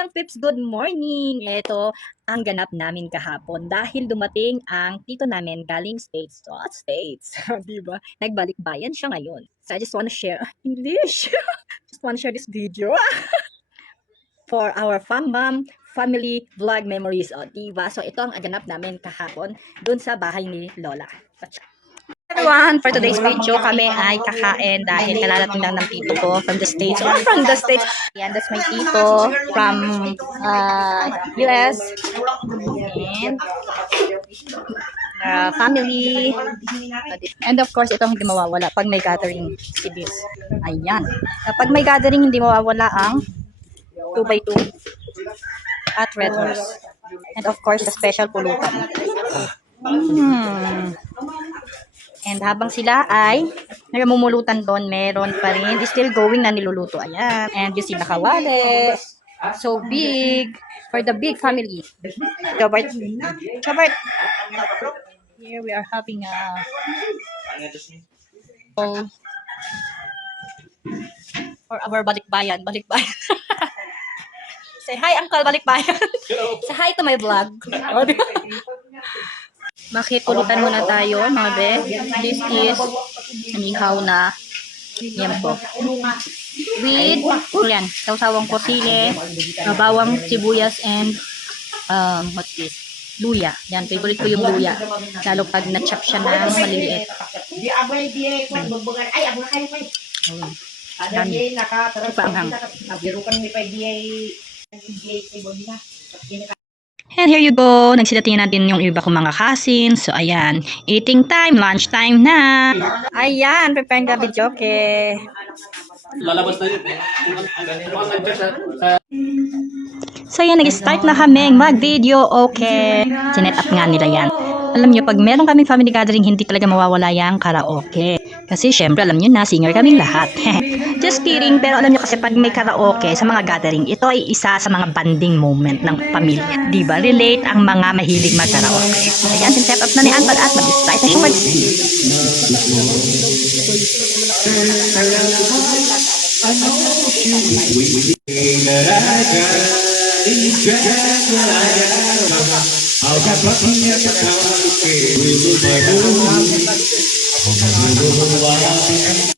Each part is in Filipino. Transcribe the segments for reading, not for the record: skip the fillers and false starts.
Magandang Pips, good morning! Ito ang ganap namin kahapon dahil dumating ang tito namin galing States. So, States, di ba? Nagbalik bayan siya ngayon. So, I just wanna share, English! Just wanna share this video for our family vlog memories. O, di ba? So, ito ang ganap namin kahapon dun sa bahay ni Lola. Everyone, for today's video, kami ay kakain dahil kalalating lang ng tito ko from the States or from the States. Yan, that's my tito from US and family. And of course, ito hindi mawawala pag may gathering si Biz. Ayan. Pag may gathering, hindi mawawala ang 2x2 at Red Horse. And of course, the special pulutan. And habang sila ay nagmumulutan doon, meron pa rin still going na niluluto. Ayan. And you see the kawali. So big. For the big family. Robert. Robert. Here we are having a for our balikbayan. Balikbayan. Say hi, Uncle Balikbayan. Say hi to my vlog. Makipulutan muna tayo, mga be. This is anihaw na yempo. With, yan, sawsawang kosile, bawang, sibuyas, and, what's this? Luya. Yan, favorite ko yung luya. Lalo pag na-chop siya ng maliliit. Dami. Ipaanghang. And here you go, nagsidatingin natin yung iba kong mga cousins. So, ayan, eating time, lunch time na. Ayan, preparing the videoke. Lalabas na yun. So, ayan, nag-start na kaming mag-video, okay. Sinet up nga nila yan. Alam nyo, pag meron kaming family gathering, hindi talaga mawawala yung karaoke. Kasi, syempre, alam nyo na, singer kaming lahat. Just kidding, pero alam nyo kasi pag may karaoke sa mga gathering, ito ay isa sa mga banding moment ng pamilya. Diba? Relate ang mga mahilig mag-karaoke. Ayan, sin-set up na ni Uncle at mag-start na siya mag-sing.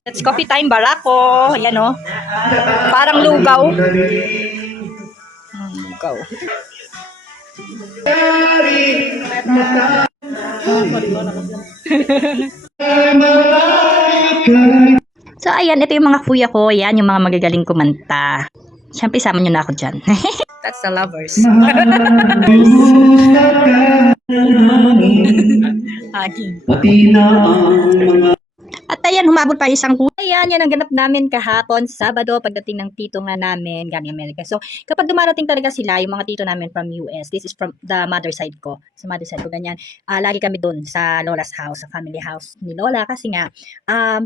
It's coffee time, barako. Ayan o. Parang lugaw. Lugaw. So, ayan. Ito yung mga kuya ko. Ayan, yung mga magagaling kumanta. Siyempre, sama nyo na ako dyan. That's the lovers. At ayan, humabol pa isang kuya. Ayan, yan ang ganap namin kahapon, Sabado, pagdating ng tito nga namin, galing Amerika. So, kapag dumarating talaga sila, yung mga tito namin from US, this is from the mother side ko. Sa mother side ko, ganyan. Lagi kami doon sa Lola's house, sa family house ni Lola. Kasi nga,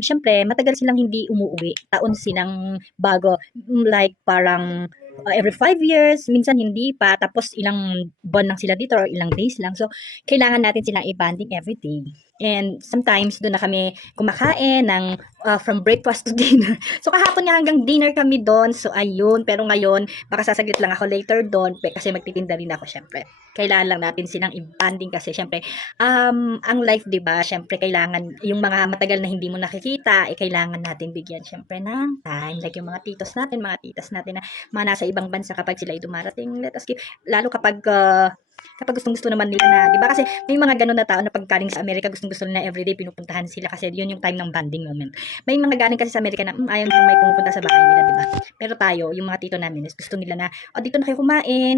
syempre, matagal silang hindi umuwi. Taon silang bago. Like, parang every 5 years, minsan hindi pa. Tapos, ilang buwan lang sila dito or ilang days lang. So, kailangan natin silang i-banding every day. And sometimes doon na kami kumakain ng from breakfast to dinner. So kahapon nga hanggang dinner kami doon. So ayun, pero ngayon baka sasaglit lang ako later doon kasi magtitinda rin ako syempre. Kailangan lang natin silang i-banding kasi syempre ang life 'di ba? Syempre kailangan yung mga matagal na hindi mo nakikita, kailangan natin bigyan syempre ng time. Like yung mga titos natin, mga titas natin na mga nasa ibang bansa kapag sila ay dumarating. Let us give lalo kapag gustong-gusto naman nila na, 'di ba? Kasi may mga ganun na tao na pagkaling sa Amerika gustong-gusto nila na everyday pinupuntahan sila kasi yun yung time ng bonding moment. May mga galing kasi sa Amerika na ayaw nila may pumupunta sa bahay nila, 'di ba? Pero tayo, yung mga tito namin, gusto nila na dito na kayo kumain.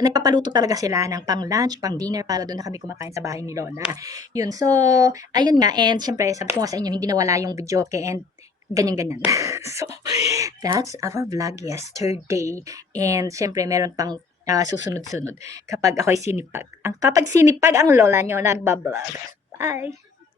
Nagpapaluto talaga sila ng pang lunch, pang dinner para doon na kami kumakain sa bahay ni Lola. Yun. So, ayun nga, and syempre, sabi ko nga sa inyo, hindi nawala yung videoke and ganyan-ganyan. So, that's our vlog yesterday. And syempre, meron pang susunod-sunod kapag ako'y sinipag. Kapag sinipag ang lola nyo, nagbablog. Bye!